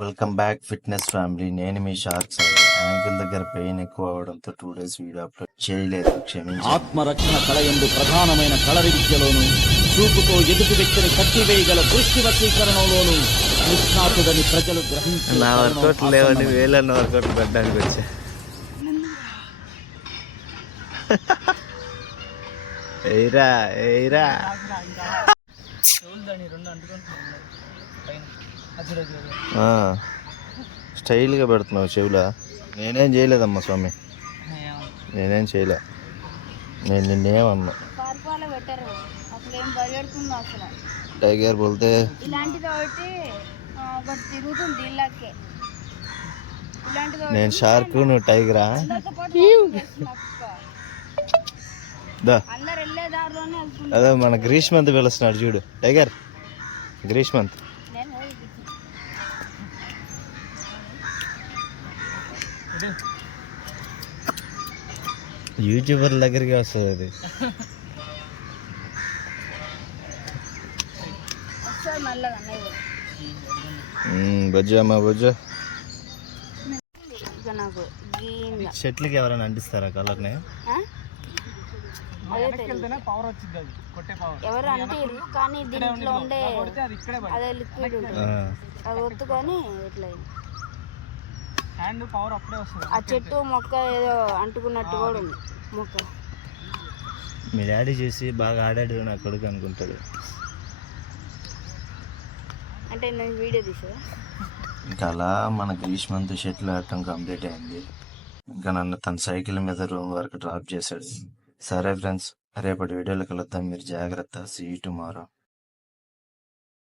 Welcome back fitness family. నేను మీ shark Sai. Ankle దగ్గర pain ఎక్కువ అవడంతో 2 days వీడియో అప్లోడ్ చేయలేదు, క్షమించండి. ఆత్మరక్షణ కళ యందు ప్రధానమైన కళరి విద్యలోను చూపుతో ఎదుటి వ్యక్తిని కట్టివేయగల దృష్టి వశీకరణలోను నిష్ణాతుడని ప్రజలు గ్రహించారు. నా వర్కౌట్ లేవని వేలన్న వర్కౌట్ పెట్టడానికి వచ్చా. ఎయిరా ఎయిరా స్టైల్గా పెడుతున్నావు చెవులా. నేనేం చేయలేదమ్మా స్వామి, నేనేం చేయలే. నేను నిన్నేమన్నా టైగర్ బోల్తే నేను షార్క్, నువ్వు టైగరా? అదే మన గ్రీష్మంత్ పిలుస్తున్నాడు చూడు. టైగర్ గ్రీష్మంత్. యూట్యూబర్ దగ్గరికి వస్తుంది అది. బొజ్జు అమ్మ బొజ్జు. చెట్లకి ఎవరైనా అంటిస్తారా కలర్ని? ఎవరు అంటే కానీ దీంట్లో ఉండే అదే లిక్విడ్ ఉంటుంది, అది ఒత్తుకొని ఇట్లా ఆ చెట్టు మొక్క ఏదో అంటుకున్నట్టు కూడా ఉంది మొక్క. మీ డాడీ చేసి బాగా ఆడాడు నా కొడుకు అనుకుంటాడు. అంటే నేను వీడియో తీసా. ఇంకా అలా మన గ్రీష్మంత్ షటిల్ ఆడటం కంప్లీట్ అయింది. ఇంకా నన్ను తన సైకిల్ మీద రూమ్ వరకు డ్రాప్ చేశాడు. సరే ఫ్రెండ్స్, రేపటి వీడియోలో కలుద్దాం. మీరు జాగ్రత్త. See you tomorrow.